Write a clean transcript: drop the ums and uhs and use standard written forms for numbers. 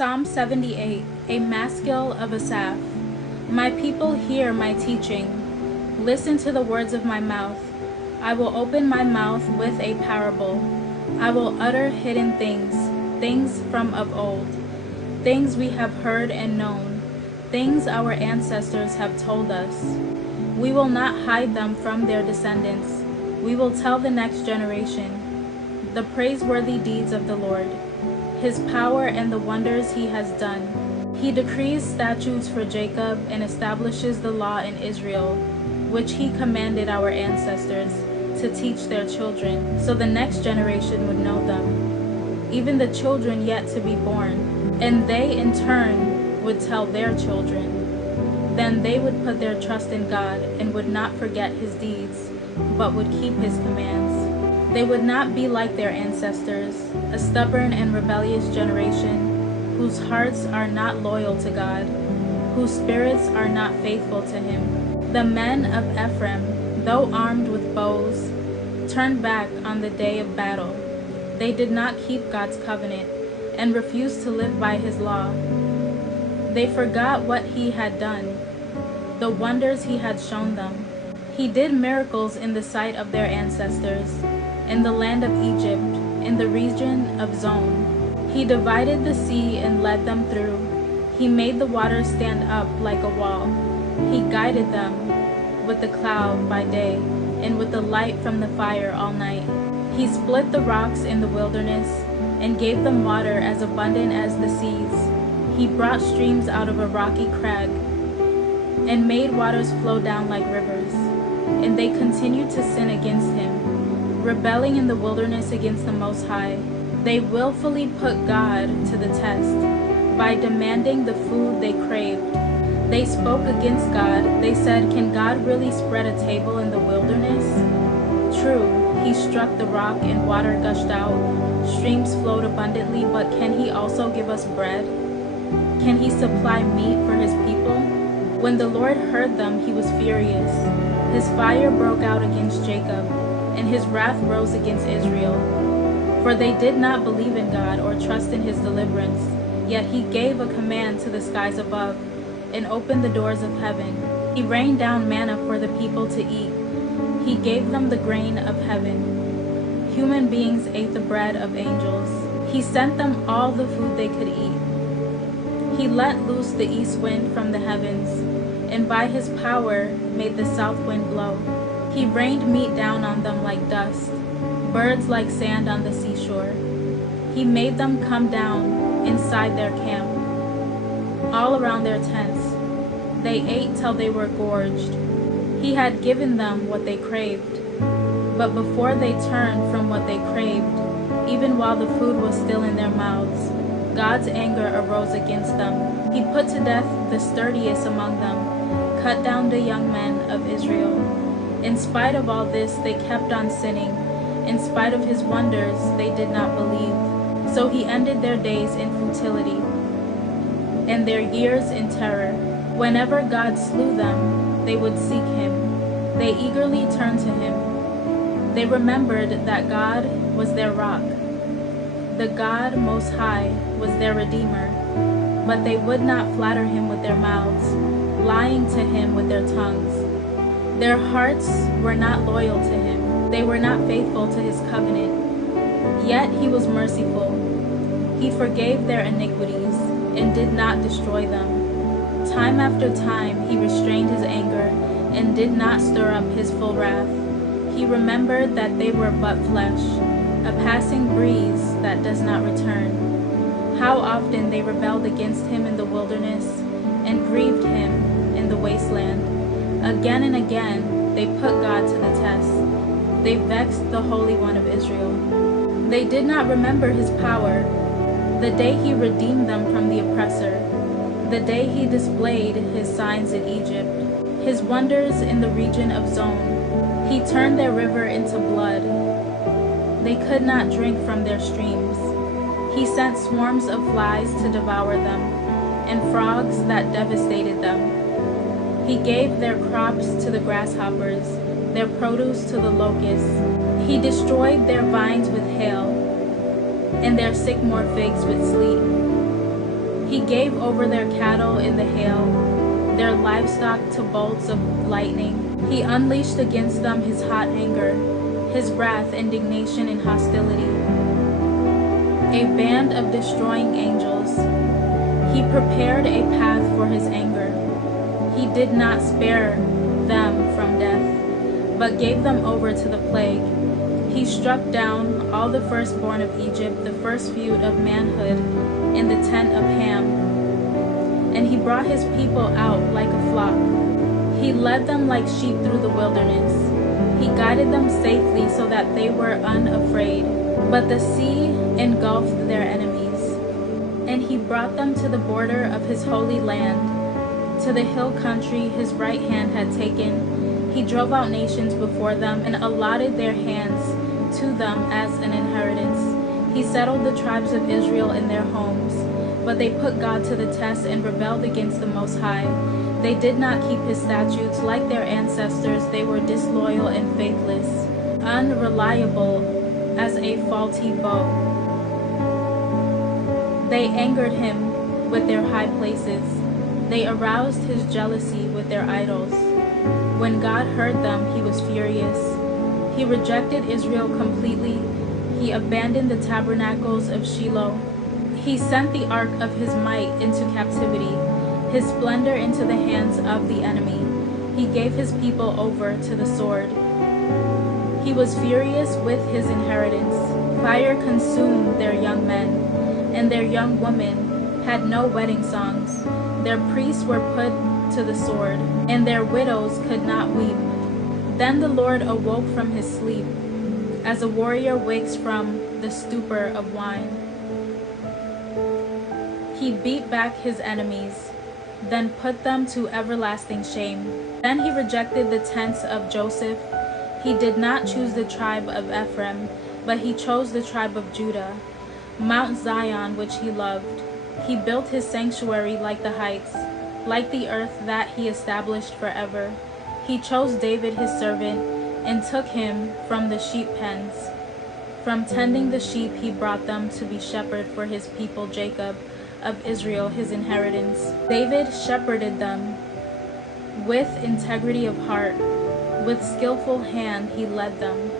Psalm 78, a maskil of Asaph. My people hear my teaching. Listen to the words of my mouth. I will open my mouth with a parable. I will utter hidden things, things from of old, things we have heard and known, things our ancestors have told us. We will not hide them from their descendants. We will tell the next generation the praiseworthy deeds of the Lord, His power and the wonders He has done. He decrees statutes for Jacob and establishes the law in Israel, which He commanded our ancestors to teach their children, so the next generation would know them, even the children yet to be born, and they in turn would tell their children. Then they would put their trust in God and would not forget His deeds, but would keep His commands. They would not be like their ancestors, a stubborn and rebellious generation, whose hearts are not loyal to God, whose spirits are not faithful to Him. The men of Ephraim, though armed with bows, turned back on the day of battle. They did not keep God's covenant and refused to live by His law. They forgot what He had done, the wonders He had shown them. He did miracles in the sight of their ancestors, in the land of Egypt, in the region of Zon. He divided the sea and led them through. He made the waters stand up like a wall. He guided them with the cloud by day and with the light from the fire all night. He split the rocks in the wilderness and gave them water as abundant as the seas. He brought streams out of a rocky crag and made waters flow down like rivers. And they continued to sin against Him, rebelling in the wilderness against the Most High. They willfully put God to the test by demanding the food they craved. They spoke against God. They said, "Can God really spread a table in the wilderness?" True, He struck the rock and water gushed out. Streams flowed abundantly, but can He also give us bread? Can He supply meat for His people? When the Lord heard them, He was furious. His fire broke out against Jacob, and His wrath rose against Israel. For they did not believe in God or trust in His deliverance. Yet He gave a command to the skies above and opened the doors of heaven. He rained down manna for the people to eat. He gave them the grain of heaven. Human beings ate the bread of angels. He sent them all the food they could eat. He let loose the east wind from the heavens, and by His power made the south wind blow. He rained meat down on them like dust, birds like sand on the seashore. He made them come down inside their camp, all around their tents. They ate till they were gorged. He had given them what they craved. But before they turned from what they craved, even while the food was still in their mouths, God's anger arose against them. He put to death the sturdiest among them, cut down the young men of Israel. In spite of all this, they kept on sinning. In spite of His wonders, they did not believe. So He ended their days in futility, and their years in terror. Whenever God slew them, they would seek Him. They eagerly turned to Him. They remembered that God was their rock. The God Most High was their Redeemer. But they would not flatter Him with their mouths, lying to Him with their tongues. Their hearts were not loyal to Him. They were not faithful to His covenant. Yet He was merciful. He forgave their iniquities and did not destroy them. Time after time He restrained His anger and did not stir up His full wrath. He remembered that they were but flesh, a passing breeze that does not return. How often they rebelled against Him in the wilderness and grieved Him in the wasteland. Again and again they put God to the test. They vexed the Holy One of Israel. They did not remember His power, the day He redeemed them from the oppressor, the day He displayed His signs in Egypt, His wonders in the region of Zon. He turned their river into blood. They could not drink from their streams. He sent swarms of flies to devour them, and frogs that devastated them. He gave their crops to the grasshoppers, their produce to the locusts. He destroyed their vines with hail, and their sycamore figs with sleet. He gave over their cattle in the hail, their livestock to bolts of lightning. He unleashed against them his hot anger, his wrath, indignation, and hostility. A band of destroying angels. He prepared a path for his anger. He did not spare them from death, but gave them over to the plague. He struck down all the firstborn of Egypt, the first fruit of manhood, in the tent of Ham. And he brought his people out like a flock. He led them like sheep through the wilderness. He guided them safely so that they were unafraid. But the sea engulfed their enemies. And he brought them to the border of his holy land, to the hill country his right hand had taken. He drove out nations before them and allotted their hands to them as an inheritance. He settled the tribes of Israel in their homes, but they put God to the test and rebelled against the Most High. They did not keep his statutes. Like their ancestors, they were disloyal and faithless, unreliable as a faulty bow. They angered him with their high places. They aroused his jealousy with their idols. When God heard them, he was furious. He rejected Israel completely. He abandoned the tabernacles of Shiloh. He sent the ark of his might into captivity, his splendor into the hands of the enemy. He gave his people over to the sword. He was furious with his inheritance. Fire consumed their young men, and their young women had no wedding songs. Their priests were put to the sword, and their widows could not weep. Then the Lord awoke from his sleep, as a warrior wakes from the stupor of wine. He beat back his enemies, then put them to everlasting shame. Then he rejected the tents of Joseph. He did not choose the tribe of Ephraim, but he chose the tribe of Judah, Mount Zion, which he loved. He built his sanctuary like the heights, like the earth that he established forever. He chose David his servant and took him from the sheep pens. From tending the sheep he brought them to be shepherd for his people Jacob, of Israel his inheritance. David shepherded them with integrity of heart. With skillful hand he led them.